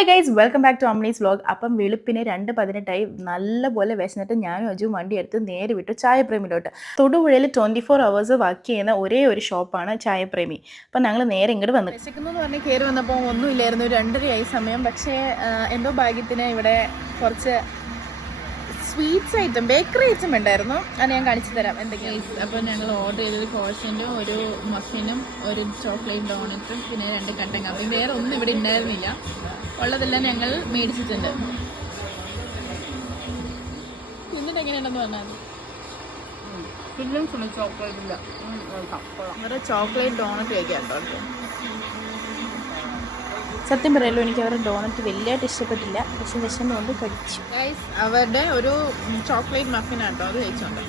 Hello guys welcome back to അമ്മണീസ് vlog അപ്പം വെളുപ്പിന് രണ്ട് പതിനെട്ടായി നല്ലപോലെ വിശന്നിട്ട് ഞാനും അജുവും വണ്ടി എടുത്ത് നേരെ വിട്ടു ചായപ്രേമിയിലോട്ട്. തൊടുപുഴയിൽ ട്വന്റി ഫോർ അവേഴ്സ് വർക്ക് ചെയ്യുന്ന ഒരേ ഒരു ഷോപ്പാണ് ചായപ്രേമി. അപ്പം ഞങ്ങൾ നേരെ ഇങ്ങോട്ട് വന്നു വിശക്കുന്നു എന്ന് പറഞ്ഞ് കയറി വന്നപ്പോൾ ഒന്നുമില്ലായിരുന്നു രണ്ടരയായി സമയം. പക്ഷേ എന്തോ ഭാഗ്യത്തിന് ഇവിടെ കുറച്ച് സ്വീറ്റ്സ് ഐറ്റം ബേക്കറി ഐറ്റം ഉണ്ടായിരുന്നു. അത് ഞാൻ കാണിച്ചു തരാം എന്തൊക്കെയാണ് അപ്പോൾ ഞങ്ങൾ ഓർഡർ ചെയ്തത് കോഴ്സിന്റെ ഒരു മഫിനും ഒരു ചോക്ലേറ്റ് ഡോണറ്റും പിന്നെ രണ്ട് കട്ടൻ കാപ്പിയും വേറെ ഒന്നും ഇവിടെ ഉണ്ടായിരുന്നില്ല. ഉള്ളതെല്ലാം ഞങ്ങൾ മേടിച്ചിട്ടുണ്ട്. എന്നിട്ട് എങ്ങനെയുണ്ടെന്ന് പറഞ്ഞാൽ ചോക്ലേറ്റ് ഇല്ല. ചോക്ലേറ്റ് ഡോണറ്റ് കഴിക്കാം കേട്ടോ. സത്യം പറയാലോ എനിക്ക് അവരുടെ ഡോണറ്റ് വലിയതായിട്ട് ഇഷ്ടപ്പെട്ടില്ല. പക്ഷെ വിശന്ന് കൊണ്ട് കഴിച്ചു. അവരുടെ ഒരു ചോക്ലേറ്റ് മഫിൻ ആട്ടോ അത് കഴിച്ചോണ്ട്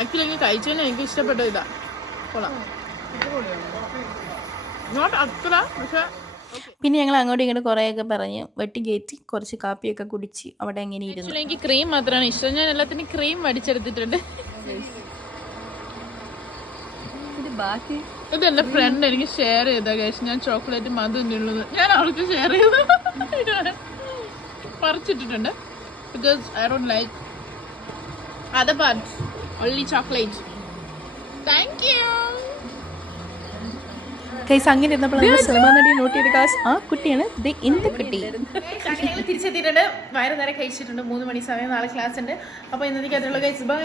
ആക്ച്വലി എനിക്ക് കഴിച്ചതിന് എനിക്ക് ഇഷ്ടപ്പെട്ട ഇതാ. കൊള്ളാം. നോട്ട് അത്ര പക്ഷെ പിന്നെ ഞങ്ങൾ അങ്ങോട്ടും ഇങ്ങോട്ടും കുറേയൊക്കെ പറഞ്ഞ് വെട്ടി കയറ്റി കുറച്ച് കാപ്പിയൊക്കെ കുടിച്ച് അവിടെ അങ്ങനെ ഇരുന്നു. എനിക്ക് ക്രീം മാത്രമാണ് ഇഷ്ടം. ഞാൻ എല്ലാത്തിനും ക്രീം വടിച്ചെടുത്തിട്ടുണ്ട് ഇത് എന്റെ ഫ്രണ്ട് എനിക്ക് ഷെയർ ചെയ്ത കഴിച്ച് ഞാൻ ചോക്ലേറ്റ് മധു ഉള്ളത് ഞാൻ അവൾക്ക് ഷെയർ ചെയ്തു പറിച്ചിട്ടിട്ടുണ്ട്. Because I don't like other parts only chocolate thank you guys അങ്ങനെ ഇരുന്നപ്പോഴാണ് സിനിമ നടി നോട്ട് ചെയ്ത കാസ് ആ കുട്ടിയാണ് ദേ ഇന്ത കുട്ടി. തിരിച്ചെത്തിയിട്ടുണ്ട്. വയറ് നേരെ കഴിച്ചിട്ടുണ്ട്. മൂന്ന് മണി സമയം നാളെ ക്ലാസ് ഉണ്ട്. അപ്പോൾ ഇന്നത്തേക്ക് അതിലുള്ള കഴിച്ച് ബൈ